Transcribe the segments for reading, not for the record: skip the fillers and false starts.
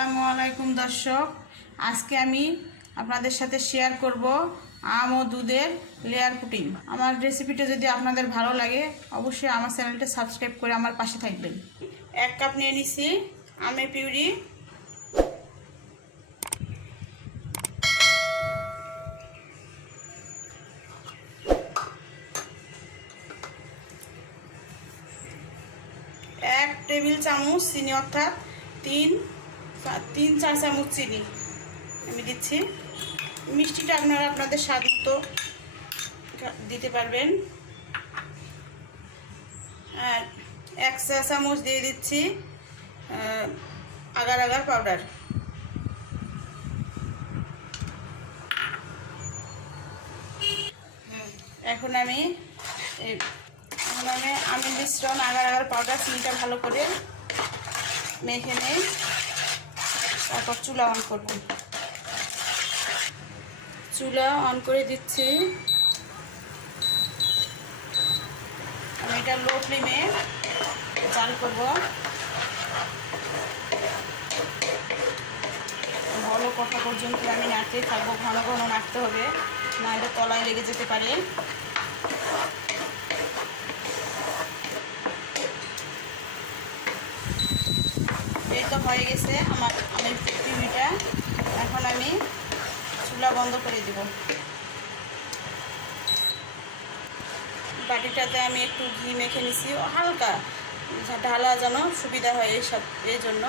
আসসালামু আলাইকুম দর্শক, আজকে আমি আপনাদের সাথে শেয়ার করব আম ও দুধের লেয়ার পুডিং। আমার রেসিপিটা যদি আপনাদের ভালো লাগে অবশ্যই আমার চ্যানেলটা সাবস্ক্রাইব করে আমার পাশে থাকবেন। 1 কাপ নিয়ে নিছি আমের পিউরি, এক টেবিল চামচ চিনি, অর্থাৎ 3-4 চামচ চিনি আমি দিচ্ছি। মিষ্টিটা আপনারা আপনাদের স্বাদ মতো দিতে পারবেন। আর 1 চা চামচ দিয়ে দিচ্ছি আগার আগার পাউডার। এখন আমি আমের মিশ্রণ আগার আগার পাউডার চিনিটা ভালো করে মেখে নেই, তারপর চুলা অন করব। চুলা অন করে দিচ্ছি। আমি এটা লো ফ্লেমে জাল করব। ভালো কথা পর্যন্ত আমি নাড়তে থাকবো, ঘন ঘন নাড়তে হবে, নাহলে তলায় লেগে যেতে পারে। এই তো হয়ে গেছে আমার পিউরিটা। এখন আমি চুলা বন্ধ করে দেব। বাটিটাতে আমি একটু ঘি মেখে নিছি, হালকা ঢালা যেন সুবিধা হয় এই জন্য।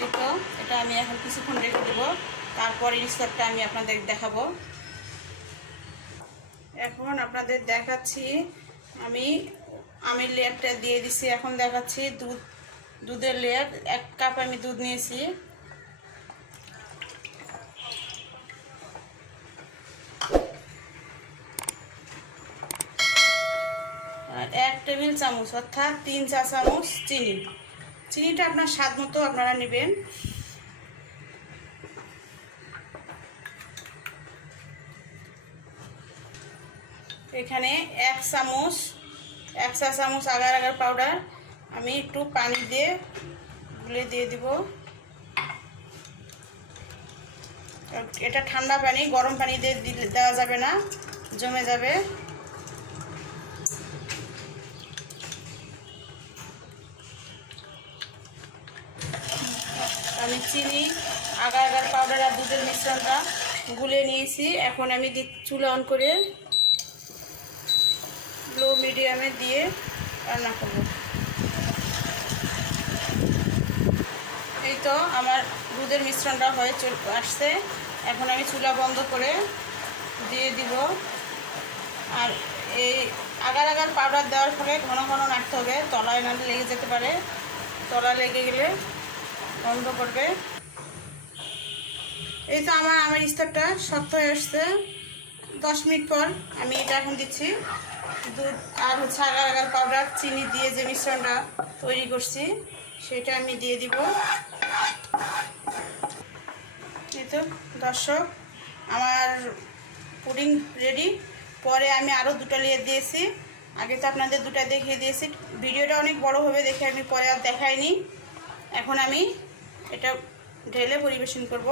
এই তো এটা আমি এখন কিছুক্ষণ রেখে দেবো, তারপরে রিসেপ্টটা আমি আপনাদের দেখাবো। এখন আপনাদের দেখাচ্ছি আমি আমের লেয়ারটা দিয়ে দিছি। এখন দেখাচ্ছি দুধের লেয়ার। 1 কাপ আমি দুধ নিয়েছি। আর 1 টেবিল চামচ, অর্থাৎ 3-4 চামচ চিনি। চিনিটা আপনার স্বাদ মতো আপনারা নেবেন। এখানে 1 চা চামচ আগার আগার পাউডার আমি একটু পানি দিয়ে গুলে দিয়ে দিব। এটা ঠান্ডা পানি, গরম পানি দিয়ে দেওয়া যাবে না, জমে যাবে। আমি চিনি, আগার আগার পাউডার আর দুধের মিশ্রণটা গুলে নিয়েছি। এখন আমি চুলা অন করে লো মিডিয়ামে দিয়ে রান্না করব। এই তো আমার দুধের মিশ্রণটা হয়ে আসছে। এখন আমি চুলা বন্ধ করে দিয়ে দিব। আর এই আগার আগার পাউডার দেওয়ার ফলে ঘন ঘন নাড়তে হবে, তলায় নাড়লে লেগে যেতে পারে। তলা লেগে গেলে বন্ধ করবে। এই তো আমার আমের স্তরটা শক্ত হয়ে আসছে। 10 মিনিট পর আমি এটা এখন দিচ্ছি। দুধ আর আগার আগার পাউডার চিনি দিয়ে যে মিশ্রণটা তৈরি করছি সেটা আমি দিয়ে দিব। এই তো দর্শক, আমার পুডিং রেডি। পরে আমি আরও 2টা লেয়ার দিয়েছি। আগে তো আপনাদের 2টা দেখিয়ে দিয়েছি। ভিডিওটা অনেক বড় হবে দেখে আমি পরে আর দেখাইনি। এখন আমি এটা ঢেলে পরিবেশন করব।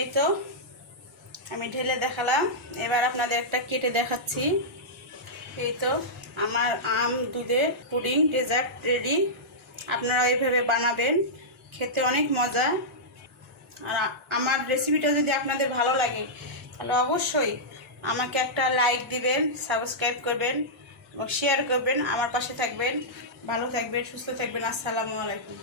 এই তো আমি ঢেলে দেখালাম। এবার আপনাদের একটা কেটে দেখাচ্ছি। এই তো আমার আম দুধের পুডিং ডেজার্ট রেডি। আপনারা এইভাবে বানাবেন, খেতে অনেক মজা। আর আমার রেসিপিটা যদি আপনাদের ভালো লাগে তাহলে অবশ্যই আমাকে একটা লাইক দিবেন, সাবস্ক্রাইব করবেন এবং শেয়ার করবেন। আমার পাশে থাকবেন। ভালো থাকবেন, সুস্থ থাকবেন। আসসালামু আলাইকুম।